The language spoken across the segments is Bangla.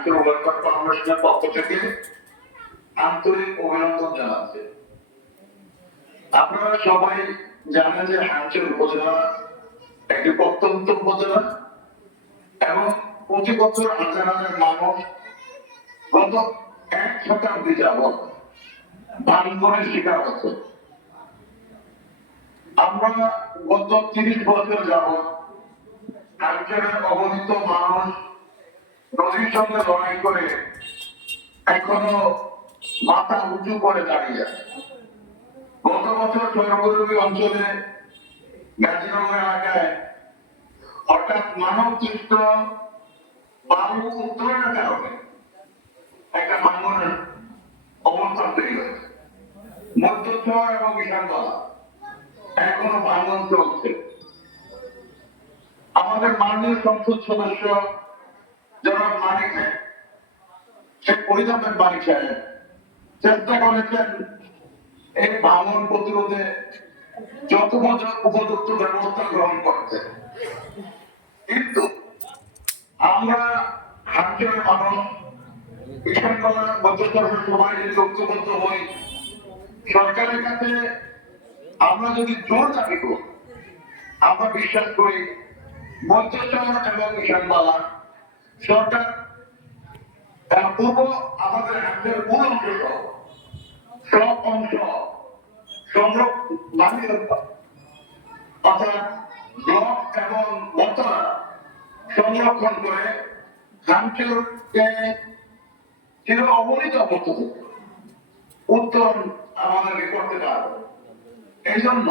হান্টার ওয়েলফেয়ার ফাউন্ডেশনের পক্ষ থেকে আন্তরিক অভিনন্দন জানাচ্ছি। আপনারা সবাই জানেন যে হান্টার উপজেলা একটি প্রত্যন্ত উপজেলা এবং প্রতি বছর হাজার হাজার মানুষ গত 1 শতাব্দী যাবৎ ভাঙনের শিকার হচ্ছে। আমরা গত 30 বছর যাবৎ হান্টারের অবহিত মানুষ নদীর সঙ্গে লড়াই করে এখনো মাথা উঁচু করে দাঁড়িয়ে আছে। গত বছর সর্বরূপী অঞ্চলে গাজীনগর এলাকায় হঠাৎ মানব সৃষ্ট বায়ু উত্তোলনের কারণে একটা ভাঙনের অবস্থান তৈরি হয়েছে। মধ্যচর এবং বিশালতলা এখনো ভাঙন চলছে। আমাদের মাননীয় সংসদ সদস্য জনাব মানিক শেখ পরিচালক মানিক সাহেব চেষ্টা করেছেন এই ভাঙন প্রতিরোধে যথোপযুক্ত উপযুক্ত ব্যবস্থা গ্রহণ করতে, কিন্তু আমরা হান্টারের মানুষ বিশালতলা মধ্যচরের সবাই যদি ঐক্যবদ্ধ হই, সরকারের কাছে আমরা যদি জোর দাবি করি, আমরা বিশ্বাস করি মধ্যচর এবং বিশালতলা সরকার পূর্ব আমাদের হাতের মূল অংশ সব অংশ অর্থাৎ ব্লক এবং বর্তমান সংরক্ষণ করে হান্টারকে চির অবনীত অবস্থা থেকে উত্তরণ আমাদেরকে করতে পারবে। এই জন্য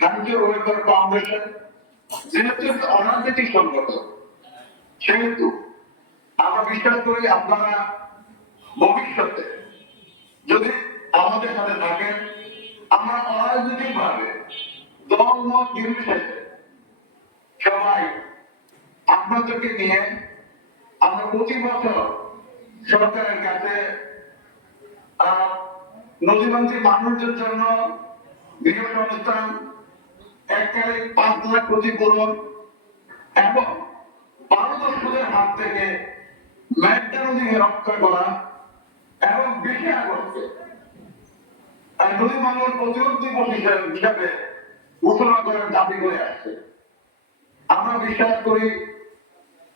হান্টার ওয়েলফেয়ার ফাউন্ডেশন যেহেতু অরাজনৈতিক সংগঠন, সেহেতু আমরা বিশ্বাস করি আপনারা ভবিষ্যতে যদি আমাদের সাথে থাকেন, আমরা অরাজনৈতিক ভাবে দল মত নির্বিশেষে সবাই আপনাদেরকে নিয়ে আমরা প্রতি বছর সরকারের কাছে নদীবন্দী মানুষদের জন্য গৃহ সংস্থান, এককালে 5 লাখ ক্ষতিপূরণ এবং পারদর্শীদের হাত থেকে মেঘনা নদীকে রক্ষা করা এবং 20 আগস্টে নদী ভাঙন প্রতিরোধ দিবস হিসাবে ঘোষণা করার দাবি করে আসছে। আমরা বিশ্বাস করি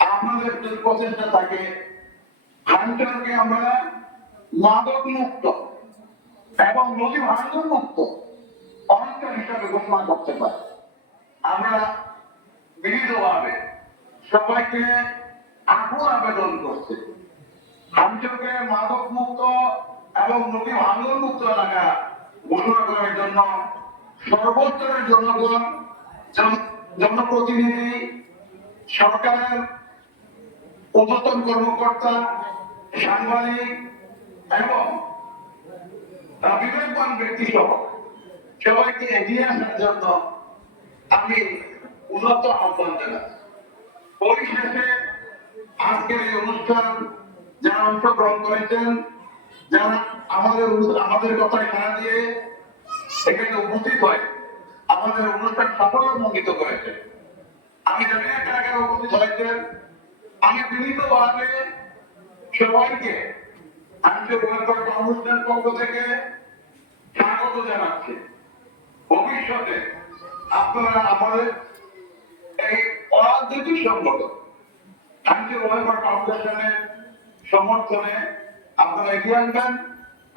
আপনাদের যদি প্রচেষ্টা থাকে, হান্টারকে আমরা মাদক মুক্ত এবং নদী ভাঙন মুক্ত অঞ্চল হিসাবে ঘোষণা করতে পারি। আমরা বিনীতভাবে সবাইকে আকুল আবেদন করছি, হান্টারকে মাদক মুক্ত এবং নদী ভাঙন মুক্ত এলাকা ঘোষণা করার জন্য সর্বস্তরের জনগণ, জনপ্রতিনিধি, সরকারের ঊর্ধ্বতন কর্মকর্তা, সাংবাদিক এবং বিবেকবান ব্যক্তি সহ সবাইকে এগিয়ে আসার জন্য আমি উন্নত আহ্বান জানাচ্ছি। পরিশেষে আজকের এই অনুষ্ঠান যারা অংশগ্রহণ করেছেন, যারা আমাদের কথায় সাড়া দিয়ে এখানে উপস্থিত হয়, আমাদের অনুষ্ঠান সাফল্যমণ্ডিত করেছে, আমি জানি না কারা কারা উপস্থিত হয়েছেন। আমি বিনীতভাবে সবাইকে হান্টার ওয়েলফেয়ার ফাউন্ডেশনের পক্ষ থেকে স্বাগত জানাচ্ছি। ভবিষ্যতে আপনারা আমাদের এই অরাজনৈতিক সংগঠন হান্টার ওয়েলফেয়ার ফাউন্ডেশনের সমর্থনে আপনারা এগিয়ে আসবেন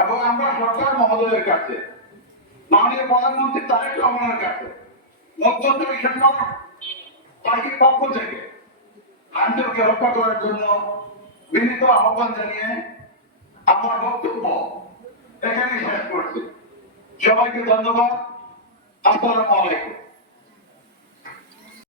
এবং আমরা সরকার মহোদয়ের কাছে, মাননীয় প্রধানমন্ত্রী তারেক রহমানের কাছে মধ্যচর পার্টির পক্ষ থেকে হান্টারকে রক্ষা করার জন্য বিনীত আহ্বান জানিয়ে আমার বক্তব্য এখানেই শেষ করছি। সবাইকে ধন্যবাদ। আসসালামু আলাইকুম।